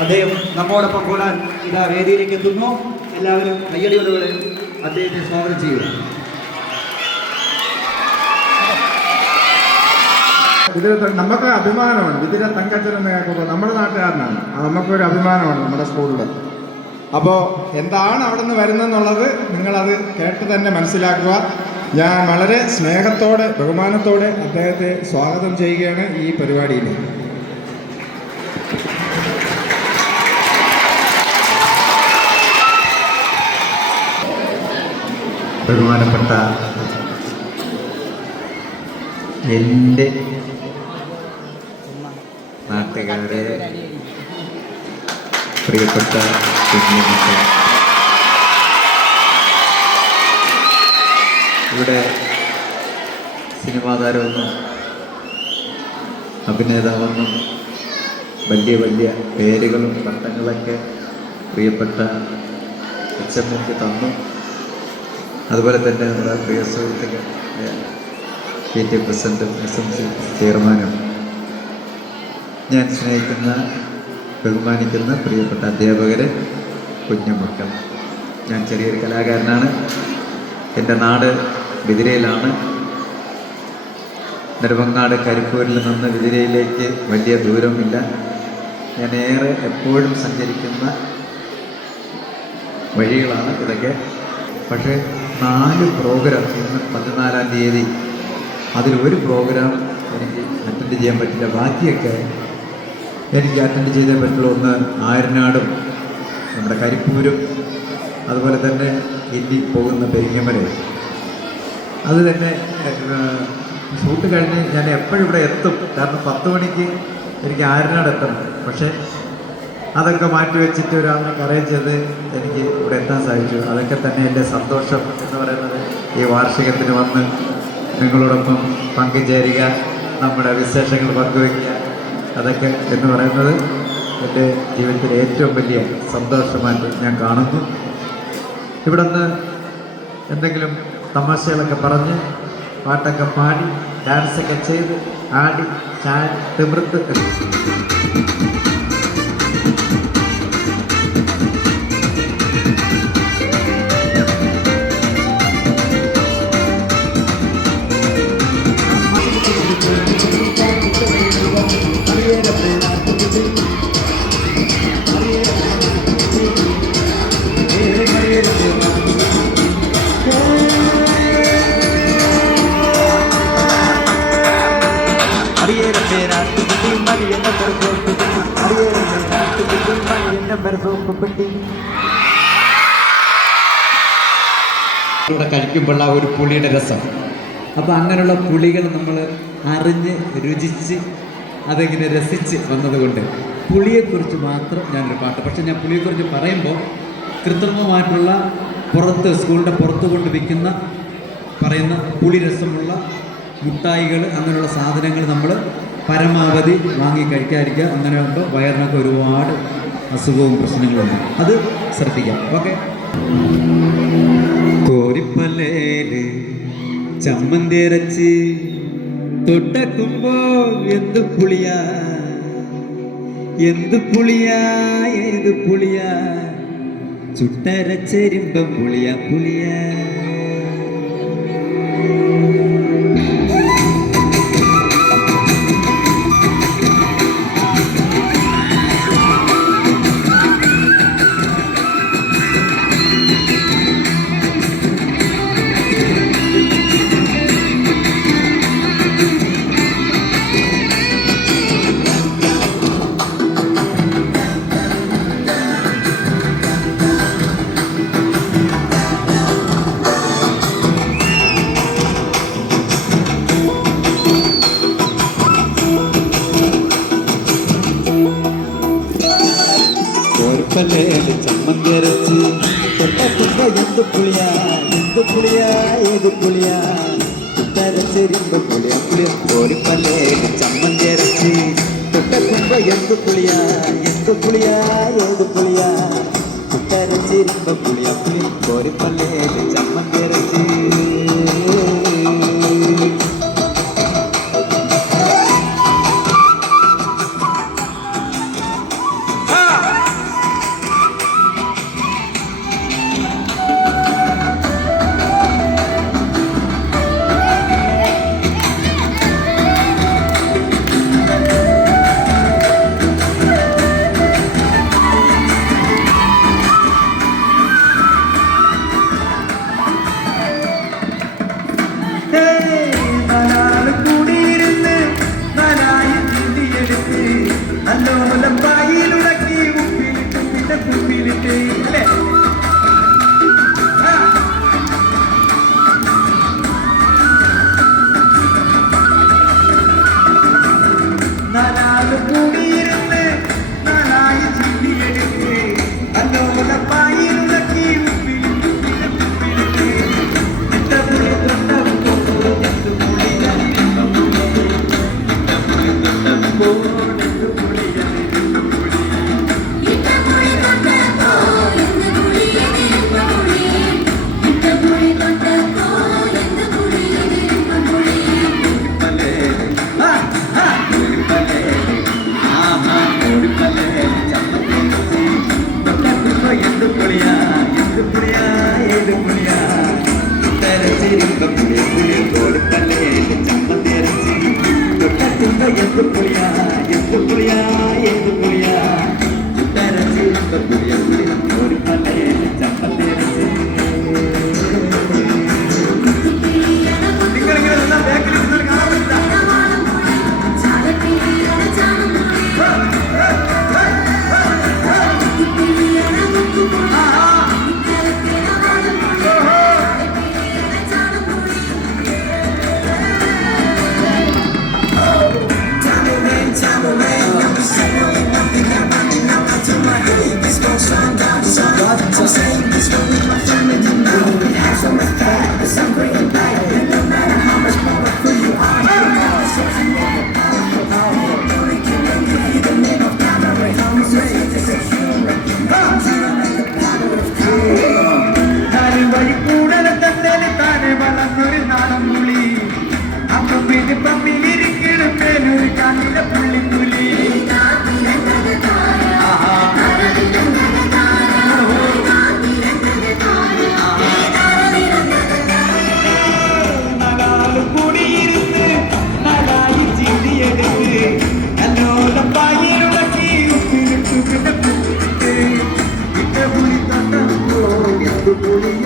അദ്ദേഹം നമ്മോടൊപ്പം കൂടാൻ ഇതാ വേദിയിലേക്ക് എത്തുന്നു. എല്ലാവരും കയ്യടിയോടുകൂടെ അദ്ദേഹത്തെ സ്വാഗതം ചെയ്യുക. നമുക്ക് അഭിമാനമാണ്. ഇതിലെ തങ്കച്ചൻ കേൾക്കുമ്പോൾ നമ്മുടെ നാട്ടുകാരനാണ്. നമുക്കൊരു അഭിമാനമാണ് നമ്മുടെ സ്കൂളിൽ അപ്പോൾ എന്താണ് അവിടെ നിന്ന് വരുന്നതെന്നുള്ളത് നിങ്ങളത് കേട്ട് തന്നെ മനസ്സിലാക്കുക. ഞാൻ വളരെ സ്നേഹത്തോടെ ബഹുമാനത്തോടെ അദ്ദേഹത്തെ സ്വാഗതം ചെയ്യുകയാണ് ഈ പരിപാടിയിൽ ബഹുമാനപ്പെട്ട എന്റെ നാട്ടുകാരെ പ്രിയപ്പെട്ട ഇവിടെ സിനിമാ താരമൊന്നും അഭിനേതാവെന്നും വലിയ വലിയ പേരുകളും പട്ടങ്ങളൊക്കെ പ്രിയപ്പെട്ട അച്ഛമ്മയ്ക്ക് തന്നു. അതുപോലെ തന്നെ നമ്മുടെ പ്രിയ സുഹൃത്തുക്കൾ പി ടി പ്രസിഡന്റും എസ് എം സി ചെയർമാനും. ഞാൻ സ്നേഹിക്കുന്ന ബഹുമാനിക്കുന്ന പ്രിയപ്പെട്ട അധ്യാപകരെ കുഞ്ഞുമക്കൾ ഞാൻ ചെറിയൊരു കലാകാരനാണ്. എന്റെ നാട് വിതിരയിലാണ്. നെടുമങ്ങാട് കരിപ്പൂരിൽ നിന്ന് വിതിരയിലേക്ക് വലിയ ദൂരമില്ല ഞാൻ ഏറെ എപ്പോഴും സഞ്ചരിക്കുന്ന വഴികളാണ് ഇതൊക്കെ. പക്ഷേ നാല് പ്രോഗ്രാം ഇന്ന് പതിനാലാം തീയതി. അതിൽ ഒരു പ്രോഗ്രാം എനിക്ക് അറ്റൻഡ് ചെയ്യാൻ പറ്റില്ല. ബാക്കിയൊക്കെ എനിക്ക് അറ്റൻഡ് ചെയ്തേ പറ്റുള്ളൂ. ഒന്ന് ആയിരനാടും നമ്മുടെ കരിപ്പൂരും അതുപോലെ തന്നെ ഇന്ത്യ പോകുന്ന പെരിങ്ങമലയും. അത് തന്നെ ഷൂട്ട് കഴിഞ്ഞ് ഞാൻ എപ്പോഴും ഇവിടെ എത്തും. കാരണം പത്ത് മണിക്ക് എനിക്ക് ആരനാട് എത്തണം. പക്ഷേ അതൊക്കെ മാറ്റി വെച്ചിട്ട് ഒരാളിനെ അറേഞ്ച് ചെയ്ത് എനിക്ക് ഇവിടെ എത്താൻ സാധിച്ചു. അതൊക്കെ തന്നെ എന്റെ സന്തോഷം എന്ന് പറയുന്നത് ഈ വാർഷികത്തിന് വന്ന് നിങ്ങളോടൊപ്പം പങ്കുചേരുക നമ്മുടെ വിശേഷങ്ങൾ പങ്കുവയ്ക്കുക അതൊക്കെ എന്ന് പറയുന്നത് എന്റെ ജീവിതത്തിലെ ഏറ്റവും വലിയ സന്തോഷമായിട്ട് ഞാൻ കാണുന്നു. ഇവിടെ നിന്ന് എന്തെങ്കിലും തമാശകളൊക്കെ പറഞ്ഞ് പാട്ടൊക്കെ പാടി ഡാൻസൊക്കെ ചെയ്ത് ആടി ചാടി തിമിർത്ത് ഇവിടെ കഴിക്കുമ്പോൾ ആ ഒരു പുളിയുടെ രസം. അപ്പോൾ അങ്ങനെയുള്ള പുളികൾ നമ്മൾ അറിഞ്ഞ് രുചിച്ച് അതിങ്ങനെ രസിച്ച് വന്നതുകൊണ്ട് പുളിയെക്കുറിച്ച് മാത്രം ഞാനൊരു പാട്ട്. പക്ഷേ ഞാൻ പുളിയെക്കുറിച്ച് പറയുമ്പോൾ കൃത്രിമമായിട്ടുള്ള പുറത്ത് സ്കൂളിന്റെ പുറത്ത് കൊണ്ട് വിൽക്കുന്ന പറയുന്ന പുളി രസമുള്ള മുട്ടായികൾ അങ്ങനെയുള്ള സാധനങ്ങൾ നമ്മൾ പരമാവധി വാങ്ങി കഴിക്കാതിരിക്കുക. അങ്ങനെ ആകുമ്പോൾ വയറിനൊക്കെ ഒരുപാട് അസുഖവും പ്രശ്നങ്ങളുണ്ട് അത് ശ്രദ്ധിക്കാം. ഓക്കെ? ചമ്മന്തി അരച്ച് തൊട്ടക്കുമ്പോ എന്ത് പുളിയാ? എന്ത് പുളിയാ? ഏത് പുളിയാ? ചുട്ടരച്ചെരിമ്പം പുളിയാ പുളിയാ. പുളിയാ ചുട്ടരച്ചെരിമ്പ പുളിയാ പുളിയ കോരിപ്പല്ലേൽ ചമ്മന്തി അരച്ച് തൊട്ടക്കുമ്പോ എന്ത് പുളിയാ എന്ത് പുളിയാ ഏത് പുളിയാ ചുട്ടരച്ചെരിമ്പ പുളിയാ പുളി കോരിപ്പല്ലേൽ ചമ്മന്തി എന്ത്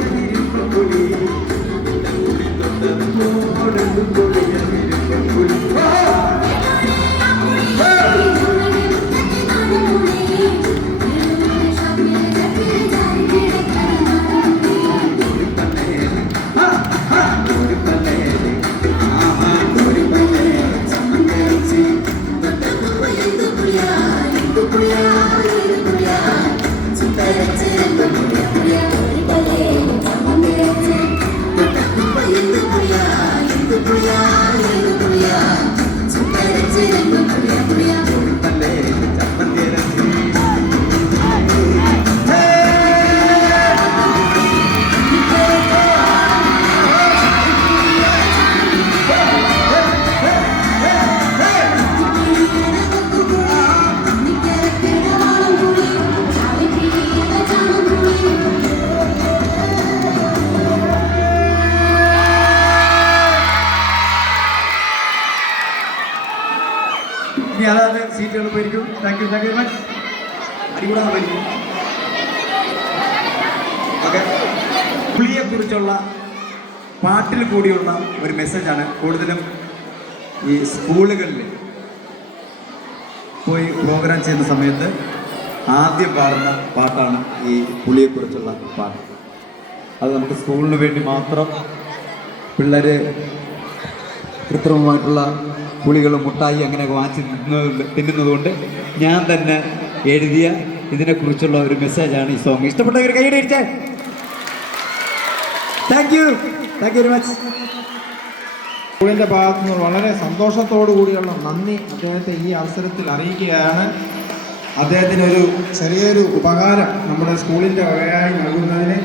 ഇനി അതാത് സീറ്റുകൾ പോയിരിക്കും. Thank you thank you much അടികൂടാതെ പുളിയെക്കുറിച്ചുള്ള പാട്ടിൽ കൂടിയുള്ള ഒരു മെസ്സേജാണ് കൂടുതലും ഈ സ്കൂളുകളിൽ പോയി പ്രോഗ്രാം ചെയ്യുന്ന സമയത്ത് ആദ്യം പാടുന്ന പാട്ടാണ് ഈ പുളിയെക്കുറിച്ചുള്ള പാട്ട്. അത് നമുക്ക് സ്കൂളിന് വേണ്ടി മാത്രം പിള്ളേരെ കൃത്രിമമായിട്ടുള്ള പുളികളും മുട്ടായി അങ്ങനെ വാങ്ങിച്ച് തിന്നുന്നത് തിന്നുന്നതുകൊണ്ട് ഞാൻ തന്നെ എഴുതിയ ഇതിനെക്കുറിച്ചുള്ള ഒരു മെസ്സേജാണ് ഈ സോങ് ഇഷ്ടപ്പെട്ടവർ കൈയ്യടി ഇരിച്ചേ thank you thank you very much സ്കൂളിന്റെ ഭാഗത്തു നിന്ന് വളരെ സന്തോഷത്തോടു കൂടിയുള്ള നന്ദി അദ്ദേഹത്തെ ഈ അവസരത്തിൽ അറിയിക്കുകയാണ്. അദ്ദേഹത്തിന് ഒരു ചെറിയൊരു ഉപകാരം നമ്മുടെ സ്കൂളിന്റെ വകയായി നൽകുന്നതിന്.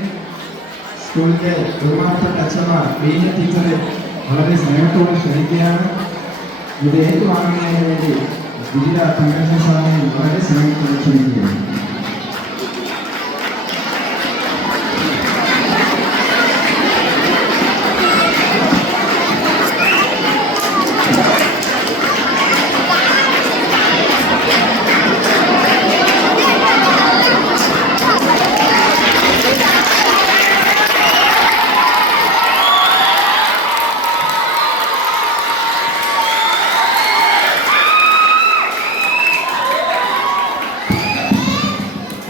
സ്കൂളിന്റെ ബഹുമാനപ്പെട്ട അച്ഛന്മാർ ബീന ടീച്ചറെ വളരെ സ്നേഹത്തോടെ ക്ഷണിക്കുകയാണ്. ഇത് ഏറ്റുവാങ്ങുന്നതിന് വേണ്ടി വിജില സംഘർഷ സ്വാമിയെ വളരെ സ്നേഹത്തോടെ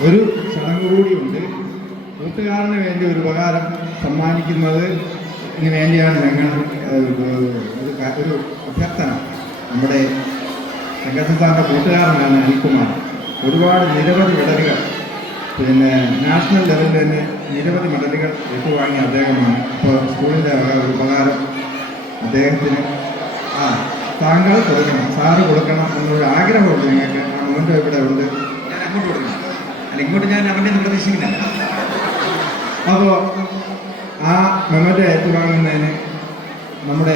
ഒരു ചടങ്ങ് കൂടിയുണ്ട്. കൂട്ടുകാരന് വേണ്ടി ഒരു ഉപകാരം സമ്മാനിക്കുന്നത് വേണ്ടിയാണ് ഞങ്ങൾ ഒരു അഭ്യർത്ഥന നമ്മുടെ രംഗസ്ഥാന്റെ കൂട്ടുകാരനാണ് അനിൽകുമാർ. ഒരുപാട് നിരവധി മെഡലുകൾ പിന്നെ നാഷണൽ ലെവലിൽ തന്നെ നിരവധി മെഡലുകൾ ഏറ്റുവാങ്ങിയ അദ്ദേഹമാണ്. ഇപ്പോൾ സ്കൂളിന്റെ ഉപകാരം അദ്ദേഹത്തിന്. ആ താങ്കൾ കൊടുക്കണം സാറ് കൊടുക്കണം എന്നൊരു ആഗ്രഹമുണ്ട് ഞങ്ങൾക്ക്. ആ മോന്റെ ഇവിടെ ഉണ്ട് ഞാൻ അങ്ങോട്ട് കൊടുക്കണം അല്ല ഇങ്ങോട്ട് ഞാൻ അവന്റെ നിർദ്ദേശിക്കുന്നില്ല അപ്പോൾ ആ മെമ്മന്റെ ഏറ്റുവാങ്ങുന്നതിന് നമ്മുടെ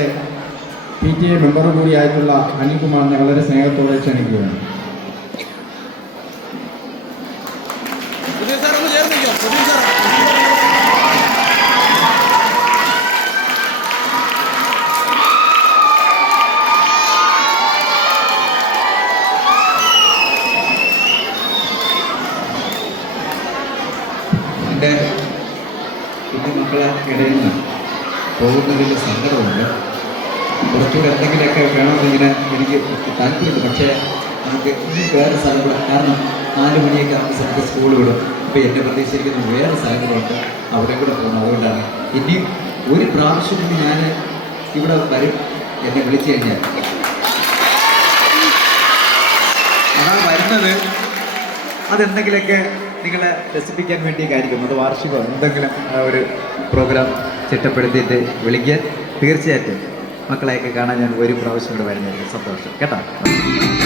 പി ടി എ മെമ്പർ കൂടിയായിട്ടുള്ള അനിൽകുമാറിനെ വളരെ സ്നേഹത്തോടെ ക്ഷണിക്കുകയാണ്. എന്റെ പോകുന്നതിൽ സങ്കടമുണ്ട്. കുറച്ചുകൂടെ എന്തെങ്കിലുമൊക്കെ വേണമെന്നിങ്ങനെ എനിക്ക് താല്പര്യമുണ്ട്. പക്ഷേ നമുക്ക് ഇനി വേറെ സ്ഥലങ്ങളും കാരണം നാല് മണിയൊക്കെ ആകുന്ന സമയത്ത് സ്കൂൾ വിടും. അപ്പോൾ എന്നെ പ്രതീക്ഷിച്ചിരിക്കുന്ന വേറെ സ്ഥലങ്ങളുണ്ട്. അവിടെ കൂടെ പോകണം. അതുകൊണ്ടാണ് ഇനി ഒരു പ്രാവശ്യം ഇനി ഞാൻ ഇവിടെ വരും. എന്നെ വിളിച്ചു കഴിഞ്ഞാൽ. അതാ വരുന്നത്. അതെന്തെങ്കിലുമൊക്കെ നിങ്ങളെ രസിപ്പിക്കാൻ വേണ്ടിയൊക്കെയായിരിക്കും. അത് വാർഷികം എന്തെങ്കിലും ഒരു പ്രോഗ്രാം ചിട്ടപ്പെടുത്തിയിട്ട് വിളിക്കാൻ തീർച്ചയായിട്ടും മക്കളെയൊക്കെ കാണാൻ ഞാൻ ഒരു പ്രാവശ്യം കൂടെ വരുന്നതായിരിക്കും. സന്തോഷം. കേട്ടോ?